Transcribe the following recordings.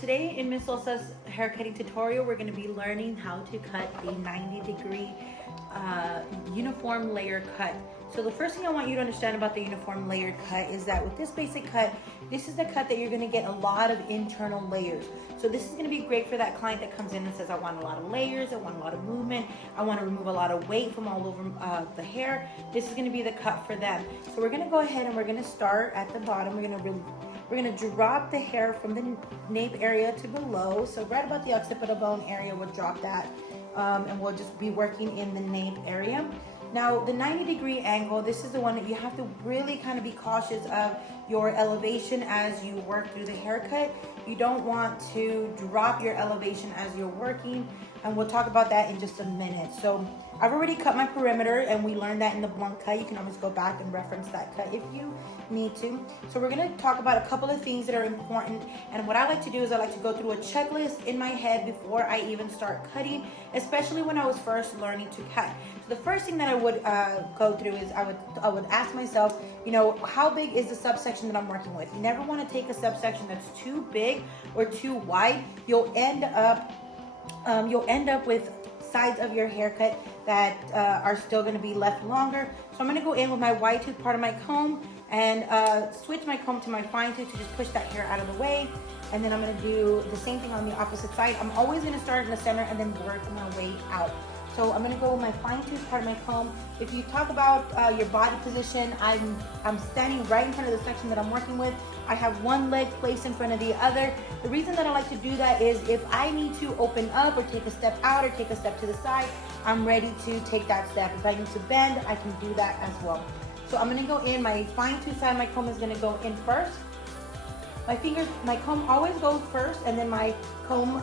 today in Miss Sosa's haircutting tutorial, we're going to be learning how to cut a 90-degree uniform layer cut. So the first thing I want you to understand about the uniform layer cut is that with this basic cut, this is the cut that you're going to get a lot of internal layers. So this is going to be great for that client that comes in and says, I want a lot of layers, I want a lot of movement, I want to remove a lot of weight from all over the hair. This is going to be the cut for them. So we're going to go ahead and we're going to start at the bottom. We're going to drop the hair from the nape area to below. So right about the occipital bone area, we'll drop that and we'll just be working in the nape area. Now the 90-degree angle, this is the one that you have to really kind of be cautious of your elevation as you work through the haircut. You don't want to drop your elevation as you're working, and we'll talk about that in just a minute. So I've already cut my perimeter, and we learned that in the blunt cut. You can always go back and reference that cut if you need to. So we're going to talk about a couple of things that are important, and what I like to do is I like to go through a checklist in my head before I even start cutting, especially when I was first learning to cut. So the first thing that I would go through is I would ask myself, you know, how big is the subsection that I'm working with? You never want to take a subsection that's too big or too wide. You'll end up with sides of your haircut that are still going to be left longer. So I'm going to go in with my wide tooth part of my comb and switch my comb to my fine tooth to just push that hair out of the way. And then I'm going to do the same thing on the opposite side. I'm always going to start in the center and then work my way out. So I'm going to go with my fine tooth part of my comb. If you talk about your body position, I'm standing right in front of the section that I'm working with. I have one leg placed in front of the other. The reason that I like to do that is if I need to open up or take a step out or take a step to the side, I'm ready to take that step. If I need to bend, I can do that as well. So I'm going to go in, my fine tooth side of my comb is going to go in first. My comb always goes first, and then my comb,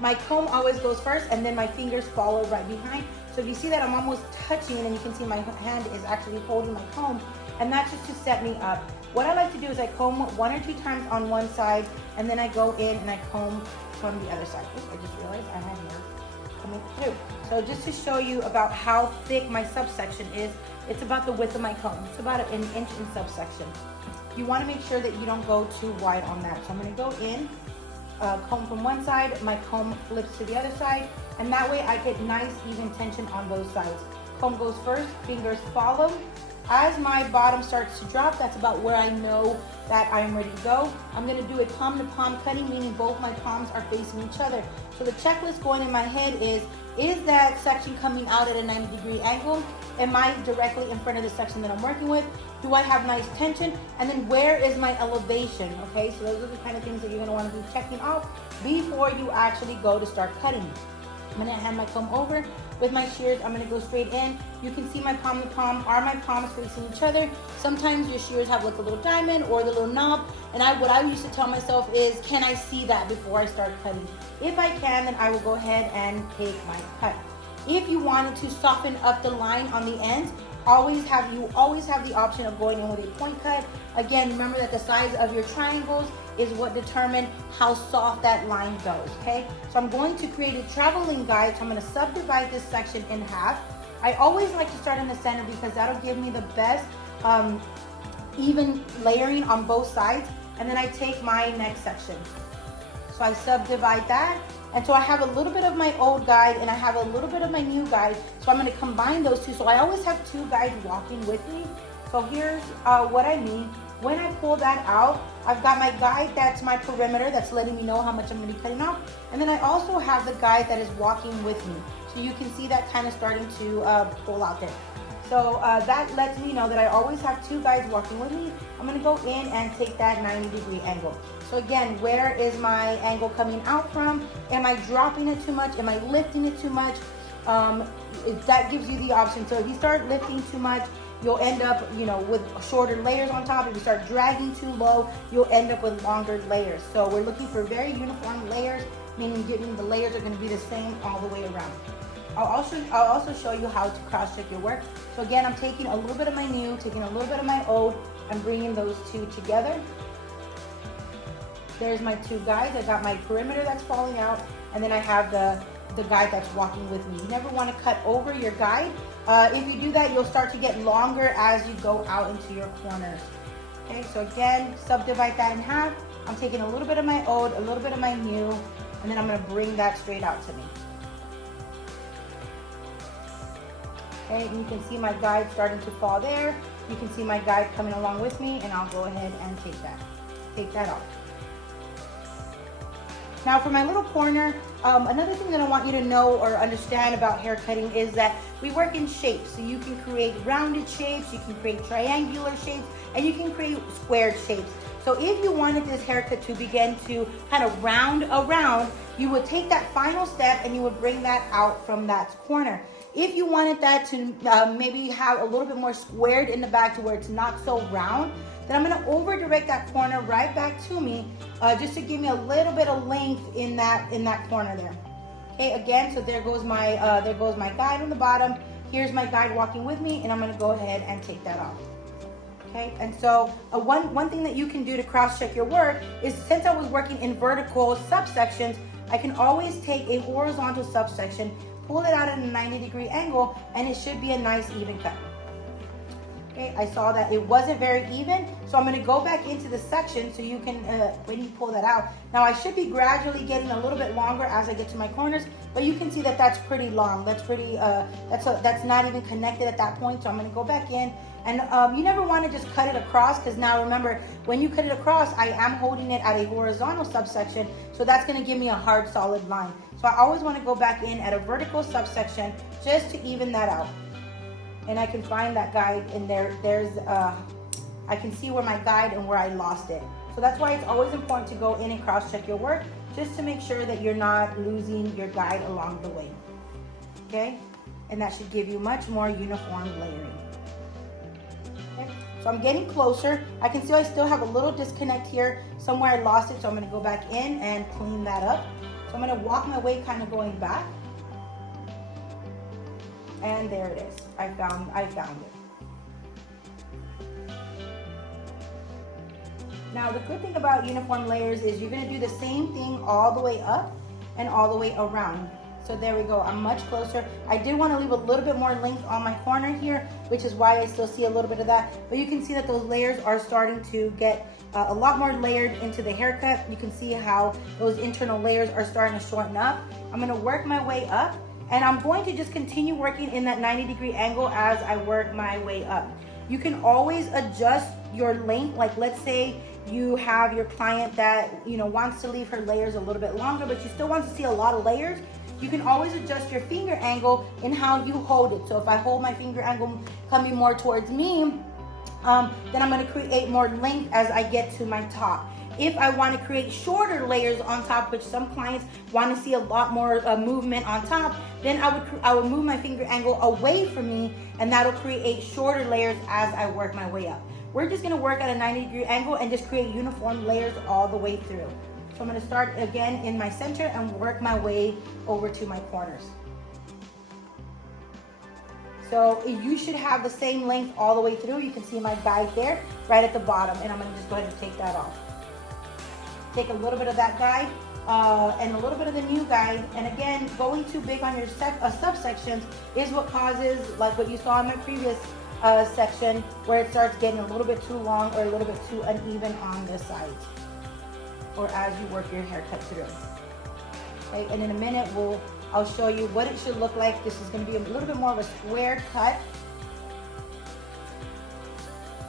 my comb always goes first, and then my fingers follow right behind. So if you see that I'm almost touching, and you can see my hand is actually holding my comb, and that's just to set me up. What I like to do is I comb 1 or 2 times on one side, and then I go in and I comb from the other side. Oops, I just realized I have hair coming through. So just to show you about how thick my subsection is, it's about the width of my comb. It's about an inch in subsection. You want to make sure that you don't go too wide on that. So I'm going to go in, comb from one side, my comb flips to the other side, and that way I get nice even tension on both sides. Comb goes first, fingers follow. As my bottom starts to drop, that's about where I know that I'm ready to go. I'm going to do a palm to palm cutting, meaning both my palms are facing each other. So the checklist going in my head is that section coming out at a 90-degree angle? Am I directly in front of the section that I'm working with? Do I have nice tension? And then where is my elevation? Okay, so those are the kind of things that you're going to want to be checking off before you actually go to start cutting. I'm going to hand my comb over with my shears. I'm going to go straight in. You can see my palm to palm. Are my palms facing each other? Sometimes your shears have like a little diamond or the little knob. And what I used to tell myself is, can I see that before I start cutting? If I can, then I will go ahead and take my cut. If you wanted to soften up the line on the ends, you always have the option of going in with a point cut. Again, remember that the size of your triangles is what determine how soft that line goes, okay? So I'm going to create a traveling guide, so I'm gonna subdivide this section in half. I always like to start in the center because that'll give me the best even layering on both sides, and then I take my next section. So I subdivide that, and so I have a little bit of my old guide and I have a little bit of my new guide, so I'm gonna combine those two. So I always have 2 guides walking with me. So here's what I mean. When I pull that out, I've got my guide that's my perimeter, that's letting me know how much I'm going to be cutting off. And then I also have the guide that is walking with me. So you can see that kind of starting to pull out there. So that lets me know that I always have 2 guides walking with me. I'm going to go in and take that 90-degree angle. So again, where is my angle coming out from? Am I dropping it too much? Am I lifting it too much? That gives you the option. So if you start lifting too much, you'll end up, with shorter layers on top. If you start dragging too low, you'll end up with longer layers. So we're looking for very uniform layers, meaning the layers are going to be the same all the way around. I'll also show you how to cross-check your work. So again, I'm taking a little bit of my new, taking a little bit of my old, and bringing those 2 together. There's my 2 guides. I got my perimeter that's falling out, and then I have the guide that's walking with me. You never want to cut over your guide. If you do that, you'll start to get longer as you go out into your corners. Okay, so again, subdivide that in half. I'm taking a little bit of my old, a little bit of my new, and then I'm gonna bring that straight out to me. Okay, and you can see my guide starting to fall there. You can see my guide coming along with me, and I'll go ahead and take that off. Now for my little corner, another thing that I want you to know or understand about hair cutting is that we work in shapes. So you can create rounded shapes, you can create triangular shapes, and you can create squared shapes. So if you wanted this haircut to begin to kind of round around, you would take that final step and you would bring that out from that corner. If you wanted that to maybe have a little bit more squared in the back to where it's not so round, then I'm gonna over direct that corner right back to me, just to give me a little bit of length in that corner there. Okay, again, so there goes my guide on the bottom. Here's my guide walking with me, and I'm gonna go ahead and take that off. Okay, and so one thing that you can do to cross-check your work is, since I was working in vertical subsections, I can always take a horizontal subsection, pull it out at a 90-degree angle, and it should be a nice even cut. Okay, I saw that it wasn't very even, so I'm going to go back into the section so you can, when you pull that out. Now I should be gradually getting a little bit longer as I get to my corners, but you can see that that's pretty long. That's pretty, that's not even connected at that point, so I'm going to go back in. And you never want to just cut it across, because now remember, when you cut it across, I am holding it at a horizontal subsection, so that's going to give me a hard, solid line. So I always want to go back in at a vertical subsection just to even that out. And I can find that guide in there. I can see where my guide and where I lost it. So that's why it's always important to go in and cross-check your work, just to make sure that you're not losing your guide along the way. Okay? And that should give you much more uniform layering. Okay? So I'm getting closer. I can see I still have a little disconnect here. Somewhere I lost it, so I'm gonna go back in and clean that up. So I'm gonna walk my way kind of going back. And there it is. I found it. Now the good thing about uniform layers is you're gonna do the same thing all the way up and all the way around. So there we go, I'm much closer. I did want to leave a little bit more length on my corner here, which is why I still see a little bit of that. But you can see that those layers are starting to get a lot more layered into the haircut. You can see how those internal layers are starting to shorten up. I'm gonna work my way up, and I'm going to just continue working in that 90-degree angle as I work my way up. You can always adjust your length. Like let's say you have your client that wants to leave her layers a little bit longer, but she still wants to see a lot of layers. You can always adjust your finger angle in how you hold it. So if I hold my finger angle coming more towards me, then I'm going to create more length as I get to my top. If I want to create shorter layers on top, which some clients want to see a lot more movement on top, then I would move my finger angle away from me, and that'll create shorter layers as I work my way up. We're just going to work at a 90-degree angle and just create uniform layers all the way through. So I'm going to start again in my center and work my way over to my corners. So you should have the same length all the way through. You can see my guide there right at the bottom, and I'm going to just go ahead and take that off. Take a little bit of that guide and a little bit of the new guide. And again, going too big on your subsections is what causes, like what you saw in my previous section, where it starts getting a little bit too long or a little bit too uneven on the sides, or as you work your haircut through. Okay, and in a minute I'll show you what it should look like. This is going to be a little bit more of a square cut.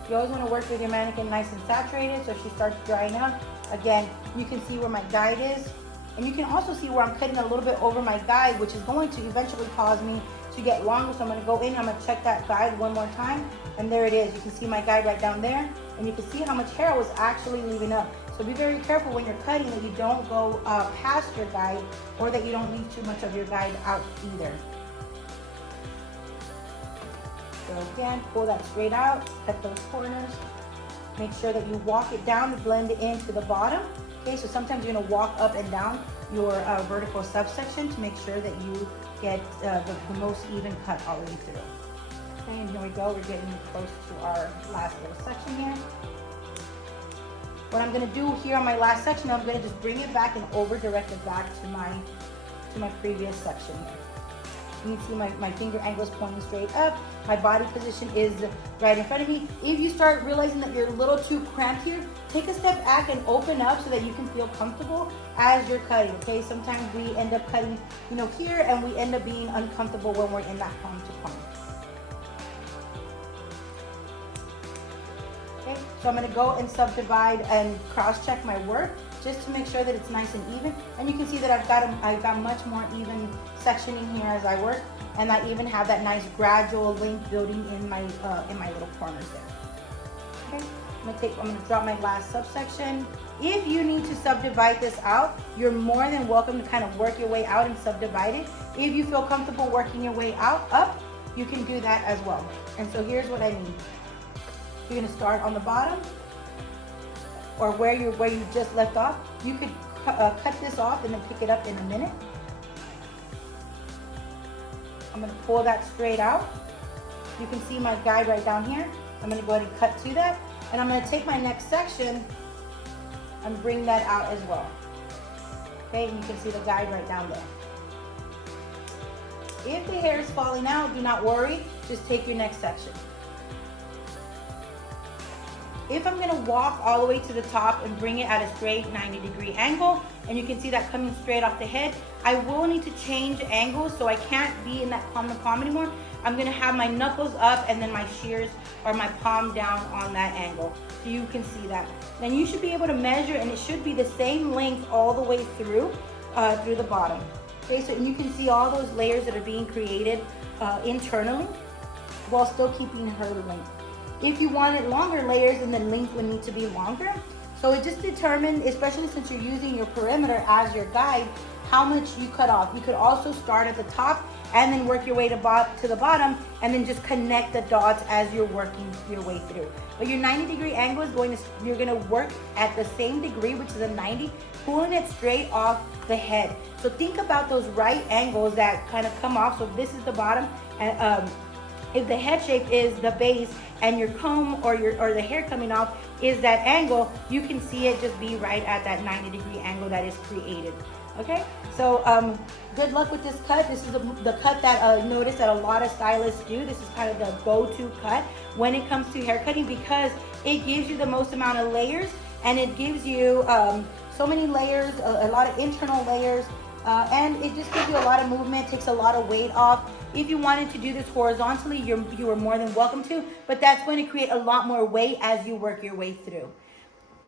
You always want to work with your mannequin nice and saturated so she starts drying out. Again, you can see where my guide is, and you can also see where I'm cutting a little bit over my guide, which is going to eventually cause me to get longer. So I'm going to go in, I'm going to check that guide one more time, and there it is. You can see my guide right down there, and you can see how much hair I was actually leaving up. So be very careful when you're cutting that you don't go past your guide, or that you don't leave too much of your guide out either. So again, pull that straight out, cut those corners. Make sure that you walk it down to blend it into the bottom. Okay, so sometimes you're gonna walk up and down your vertical subsection to make sure that you get the most even cut all the way through. Okay, and here we go, we're getting close to our last little section here. What I'm gonna do here on my last section, I'm gonna just bring it back and over direct it back to my previous section here. You can see my finger angle is pointing straight up. My body position is right in front of me. If you start realizing that you're a little too cramped here, take a step back and open up so that you can feel comfortable as you're cutting, okay? Sometimes we end up cutting, here, and we end up being uncomfortable when we're in that palm to palm. Okay, so I'm gonna go and subdivide and cross-check my work just to make sure that it's nice and even. And you can see that I've got much more even sectioning here as I work, and I even have that nice gradual length building in my little corners there. Okay, I'm gonna drop my last subsection. If you need to subdivide this out, you're more than welcome to kind of work your way out and subdivide it. If you feel comfortable working your way up, you can do that as well. And so here's what I mean. You're gonna start on the bottom, or where you just left off. You could cut this off and then pick it up in a minute. I'm gonna pull that straight out. You can see my guide right down here. I'm gonna go ahead and cut to that. And I'm gonna take my next section and bring that out as well. Okay, and you can see the guide right down there. If the hair is falling out, do not worry, just take your next section. If I'm gonna walk all the way to the top and bring it at a straight 90-degree angle, and you can see that coming straight off the head, I will need to change angles, so I can't be in that palm to palm anymore. I'm gonna have my knuckles up and then my shears or my palm down on that angle. So you can see that. Then you should be able to measure, and it should be the same length all the way through the bottom. Okay, so you can see all those layers that are being created internally while still keeping her length. If you wanted longer layers, and then length would need to be longer. So it just determined, especially since you're using your perimeter as your guide, how much you cut off. You could also start at the top and then work your way to the bottom, and then just connect the dots as you're working your way through. But your 90-degree angle is you're gonna work at the same degree, which is a 90, pulling it straight off the head. So think about those right angles that kind of come off. So this is the bottom, and if the head shape is the base and your comb or the hair coming off is that angle, you can see it just be right at that 90-degree angle that is created. Okay, so good luck with this cut. This is the cut that I noticed that a lot of stylists do. This is kind of the go-to cut when it comes to hair cutting, because it gives you the most amount of layers, and it gives you so many layers, a lot of internal layers, and it just gives you a lot of movement, takes a lot of weight off. If you wanted to do this horizontally, you are more than welcome to, but that's going to create a lot more weight as you work your way through.